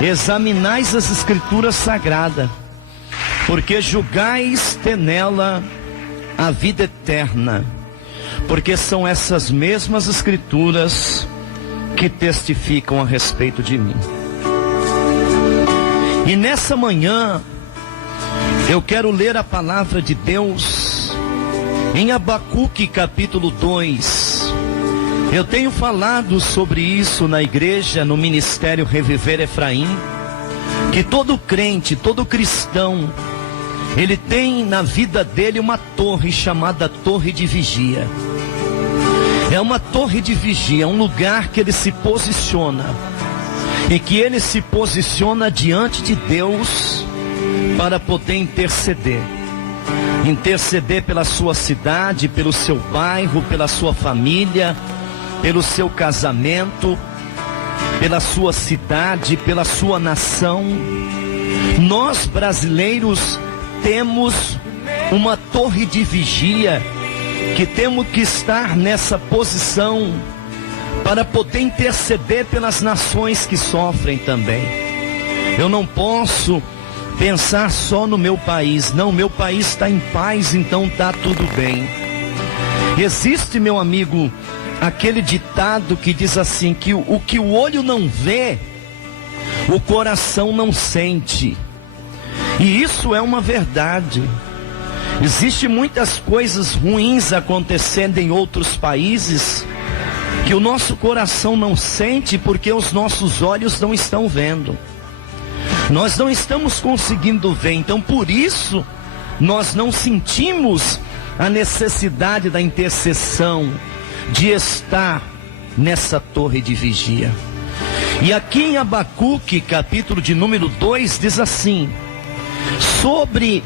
Examinais as escrituras sagradas, porque julgais ter nela a vida eterna, porque são essas mesmas escrituras que testificam a respeito de mim. E nessa manhã eu quero ler a palavra de Deus em Abacuque capítulo 2. Eu tenho falado sobre isso na igreja, no ministério Reviver Efraim, que todo crente, todo cristão, ele tem na vida dele uma torre chamada torre de vigia. É uma torre de vigia, um lugar que ele se posiciona, e que ele se posiciona diante de Deus para poder interceder pela sua cidade, pelo seu bairro, pela sua família, pelo seu casamento, pela sua cidade, pela sua nação. Nós brasileiros temos uma torre de vigia, que temos que estar nessa posição para poder interceder pelas nações que sofrem também. Eu não posso pensar só no meu país. Não, meu país está em paz, então está tudo bem. Existe, meu amigo, aquele ditado que diz assim, que o que o olho não vê, o coração não sente. E isso é uma verdade. Existem muitas coisas ruins acontecendo em outros países que o nosso coração não sente, porque os nossos olhos não estão vendo. Nós não estamos conseguindo ver, então por isso nós não sentimos a necessidade da intercessão, de estar nessa torre de vigia. E aqui em Abacuque, capítulo de número 2, diz assim: sobre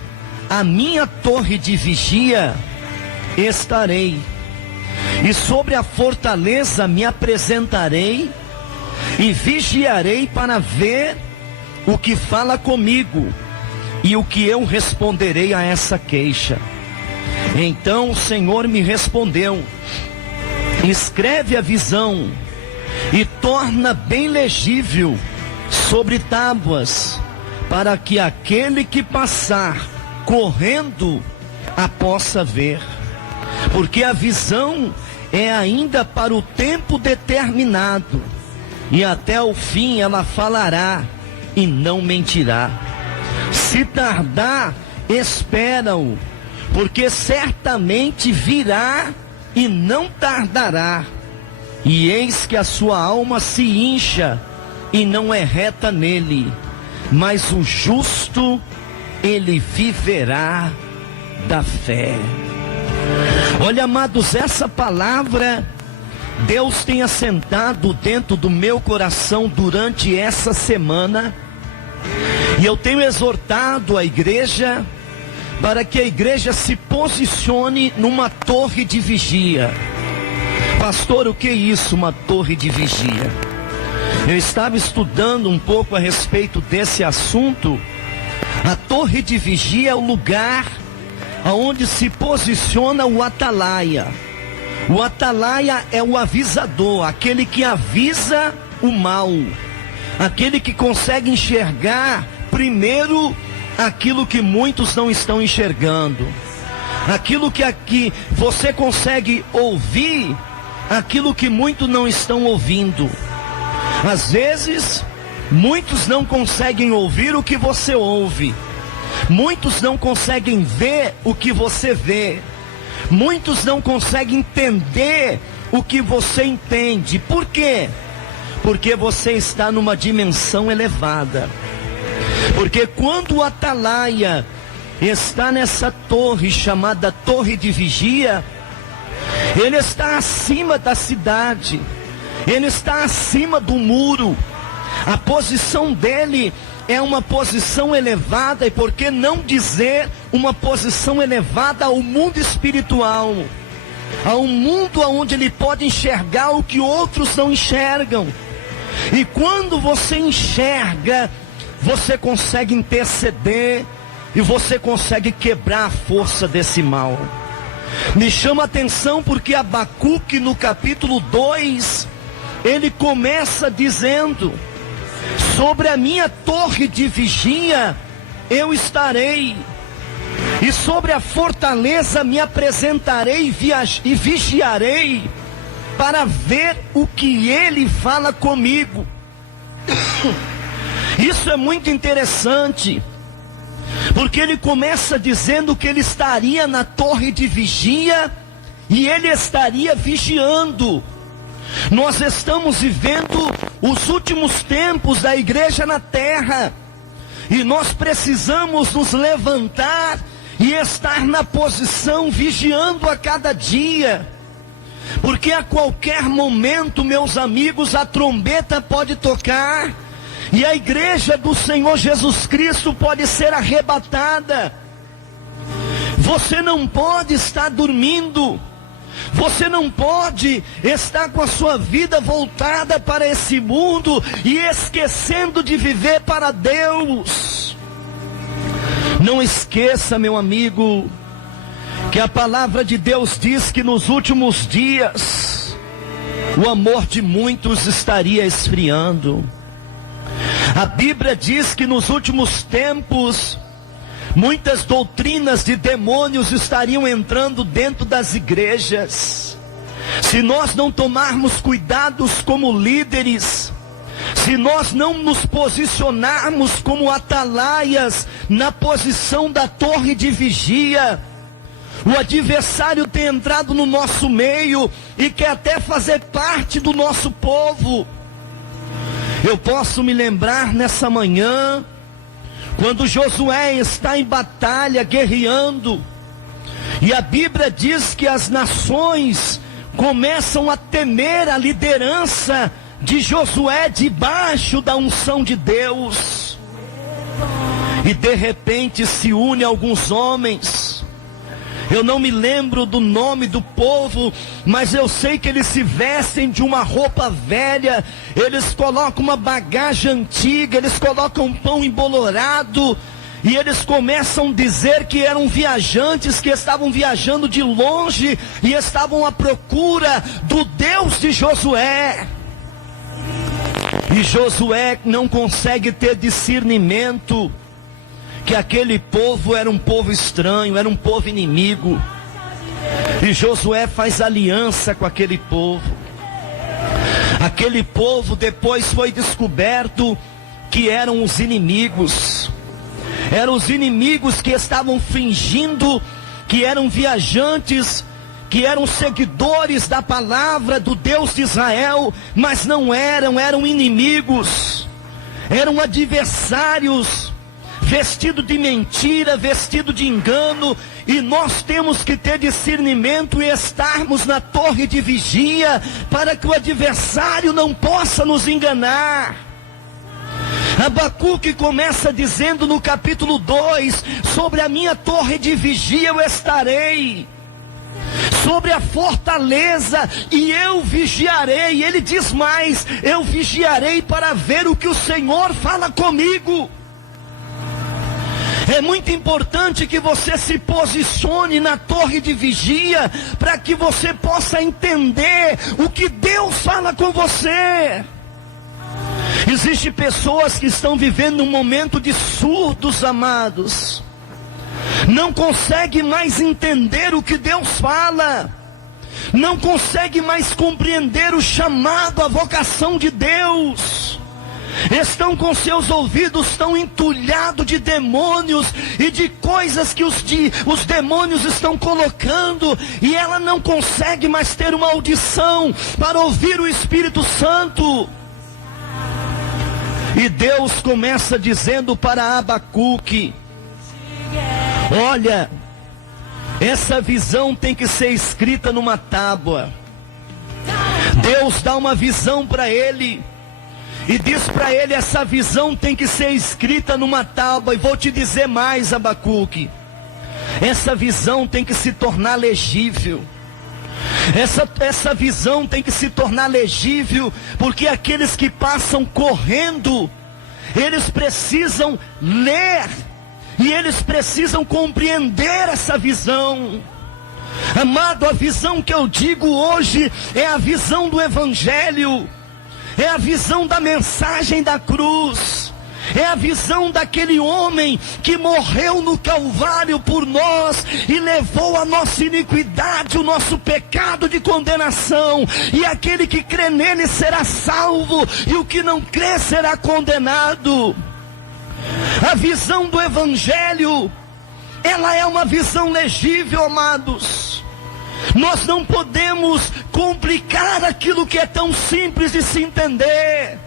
a minha torre de vigia estarei, e sobre a fortaleza me apresentarei, e vigiarei para ver o que fala comigo, e o que eu responderei a essa queixa. Então o Senhor me respondeu: escreve a visão e torna bem legível sobre tábuas, para que aquele que passar correndo a possa ver. Porque a visão é ainda para o tempo determinado, e até o fim ela falará e não mentirá. Se tardar, espera-o, porque certamente virá e não tardará. E eis que a sua alma se incha e não é reta nele, mas o justo, ele viverá da fé. Olha, amados, essa palavra Deus tem assentado dentro do meu coração durante essa semana, e eu tenho exortado a igreja para que a igreja se posicione numa torre de vigia. Pastor, o que é isso, uma torre de vigia? Eu estava estudando um pouco a respeito desse assunto. A torre de vigia é o lugar onde se posiciona o atalaia. O atalaia é o avisador, aquele que avisa o mal, aquele que consegue enxergar primeiro aquilo que muitos não estão enxergando, aquilo que aqui você consegue ouvir, aquilo que muitos não estão ouvindo. Às vezes muitos não conseguem ouvir o que você ouve, muitos não conseguem ver o que você vê, muitos não conseguem entender o que você entende. Por quê? Porque você está numa dimensão elevada. Porque quando o atalaia está nessa torre chamada torre de vigia, ele está acima da cidade, ele está acima do muro. A posição dele é uma posição elevada, e por que não dizer uma posição elevada ao mundo espiritual, ao mundo onde ele pode enxergar o que outros não enxergam. E quando você enxerga, você consegue interceder, e você consegue quebrar a força desse mal. Me chama a atenção porque Abacuque, no capítulo 2, ele começa dizendo Sobre a minha torre de vigia eu estarei, e sobre a fortaleza me apresentarei e vigiarei, para ver o que ele fala comigo. Isso é muito interessante, porque ele começa dizendo que ele estaria na torre de vigia e ele estaria vigiando. Nós estamos vivendo os últimos tempos da igreja na terra, e nós precisamos nos levantar e estar na posição vigiando a cada dia, porque a qualquer momento, meus amigos, a trombeta pode tocar e a igreja do Senhor Jesus Cristo pode ser arrebatada. Você não pode estar dormindo, você não pode estar com a sua vida voltada para esse mundo e esquecendo de viver para Deus. Não esqueça, meu amigo, que a palavra de Deus diz que nos últimos dias o amor de muitos estaria esfriando. A Bíblia diz que nos últimos tempos muitas doutrinas de demônios estariam entrando dentro das igrejas. Se nós não tomarmos cuidados como líderes, se nós não nos posicionarmos como atalaias na posição da torre de vigia, o adversário tem entrado no nosso meio e quer até fazer parte do nosso povo. Eu posso me lembrar nessa manhã, quando Josué está em batalha, guerreando, e a Bíblia diz que as nações começam a temer a liderança de Josué debaixo da unção de Deus, e de repente se une alguns homens. Eu não me lembro do nome do povo, mas eu sei que eles se vestem de uma roupa velha, eles colocam uma bagagem antiga, eles colocam pão embolorado, e eles começam a dizer que eram viajantes, que estavam viajando de longe, e estavam à procura do Deus de Josué. E Josué não consegue ter discernimento que aquele povo era um povo estranho, era um povo inimigo. E Josué faz aliança com aquele povo. Aquele povo depois foi descoberto que eram os inimigos. Eram os inimigos que estavam fingindo que eram viajantes, que eram seguidores da palavra do Deus de Israel, mas não eram, eram inimigos, eram adversários, vestido de mentira, vestido de engano. E nós temos que ter discernimento e estarmos na torre de vigia, para que o adversário não possa nos enganar. Abacuque começa dizendo no capítulo 2, sobre a minha torre de vigia eu estarei, sobre a fortaleza e eu vigiarei. Ele diz mais, eu vigiarei para ver o que o Senhor fala comigo. É muito importante que você se posicione na torre de vigia, para que você possa entender o que Deus fala com você. Existem pessoas que estão vivendo um momento de surdos, amados. Não consegue mais entender o que Deus fala. Não consegue mais compreender o chamado, a vocação de Deus. Estão com seus ouvidos tão entulhados de demônios e de coisas que os demônios estão colocando, e ela não consegue mais ter uma audição para ouvir o Espírito Santo. E Deus começa dizendo para Abacuque: olha, essa visão tem que ser escrita numa tábua. Deus dá uma visão para ele e diz para ele: essa visão tem que ser escrita numa tábua. E vou te dizer mais, Abacuque, essa visão tem que se tornar legível. Essa visão tem que se tornar legível, porque aqueles que passam correndo, eles precisam ler, e eles precisam compreender essa visão. Amado, a visão que eu digo hoje é a visão do Evangelho. É a visão da mensagem da cruz. É a visão daquele homem que morreu no Calvário por nós e levou a nossa iniquidade, o nosso pecado de condenação. E aquele que crê nele será salvo, e o que não crê será condenado. A visão do Evangelho, ela é uma visão legível, amados. Nós não podemos complicar aquilo que é tão simples de se entender.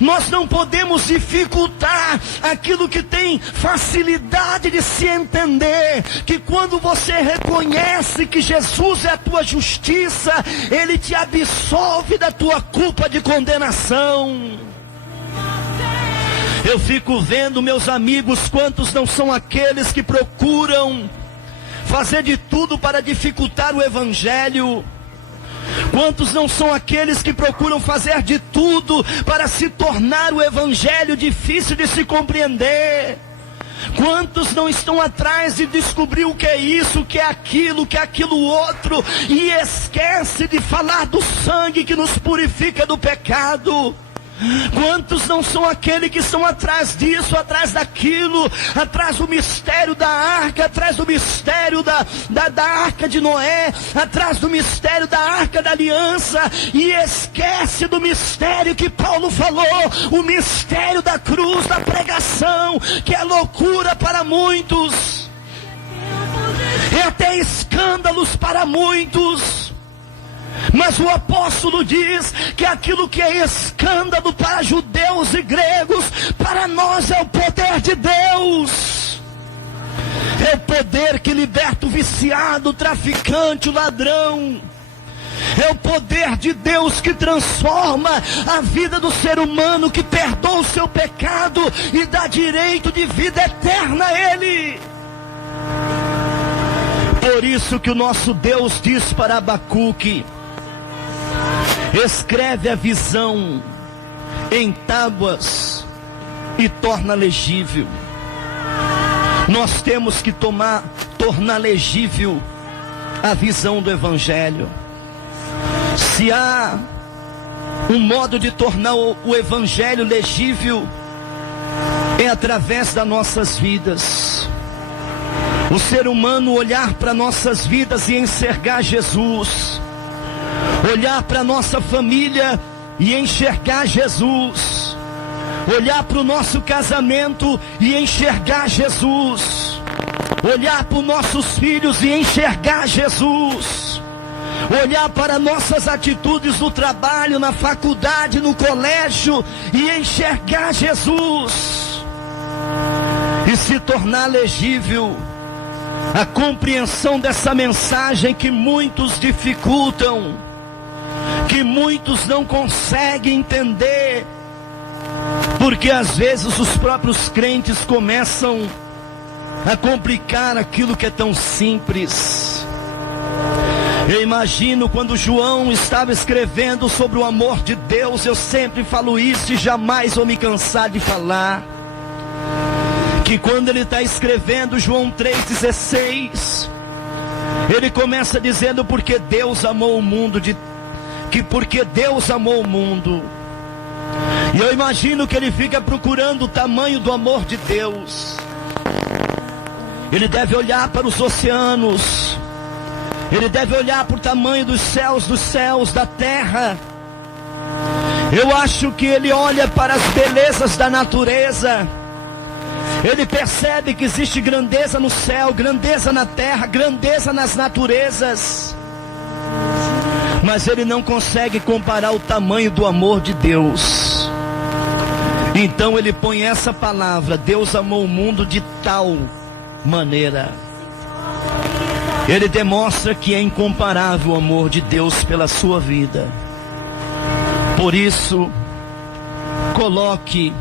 Nós não podemos dificultar aquilo que tem facilidade de se entender. Que quando você reconhece que Jesus é a tua justiça, Ele te absolve da tua culpa de condenação. Eu fico vendo, meus amigos, quantos não são aqueles que procuram fazer de tudo para dificultar o Evangelho. Quantos não são aqueles que procuram fazer de tudo para se tornar o Evangelho difícil de se compreender? Quantos não estão atrás de descobrir o que é isso, o que é aquilo outro, e esquece de falar do sangue que nos purifica do pecado? Quantos não são aqueles que estão atrás disso, atrás daquilo, atrás do mistério da arca, atrás do mistério da arca de Noé, atrás do mistério da arca da aliança, e esquece do mistério que Paulo falou, o mistério da cruz, da pregação, que é loucura para muitos, é até escândalos para muitos. Mas o apóstolo diz que aquilo que é escândalo para judeus e gregos, para nós é o poder de Deus. É o poder que liberta o viciado, o traficante, o ladrão. É o poder de Deus que transforma a vida do ser humano, que perdoa o seu pecado e dá direito de vida eterna a Ele. Por isso que o nosso Deus diz para Abacuque: escreve a visão em tábuas e torna legível. Nós temos que tornar legível a visão do Evangelho. Se há um modo de tornar o Evangelho legível, é através das nossas vidas. O ser humano olhar para nossas vidas e enxergar Jesus, olhar para nossa família e enxergar Jesus, olhar para o nosso casamento e enxergar Jesus, olhar para os nossos filhos e enxergar Jesus, olhar para nossas atitudes no trabalho, na faculdade, no colégio e enxergar Jesus, e se tornar legível a compreensão dessa mensagem que muitos dificultam, que muitos não conseguem entender, porque às vezes os próprios crentes começam a complicar aquilo que é tão simples. Eu imagino quando João estava escrevendo sobre o amor de Deus, eu sempre falo isso e jamais vou me cansar de falar, que quando ele está escrevendo João 3,16, ele começa dizendo: porque Deus amou o mundo, porque Deus amou o mundo. E eu imagino que ele fica procurando o tamanho do amor de Deus. Ele deve olhar para os oceanos, ele deve olhar para o tamanho dos céus, da terra. Eu acho que ele olha para as belezas da natureza. Ele percebe que existe grandeza no céu, grandeza na terra, grandeza nas naturezas. Mas ele não consegue comparar o tamanho do amor de Deus. Então ele põe essa palavra: Deus amou o mundo de tal maneira. Ele demonstra que é incomparável o amor de Deus pela sua vida. Por isso, coloque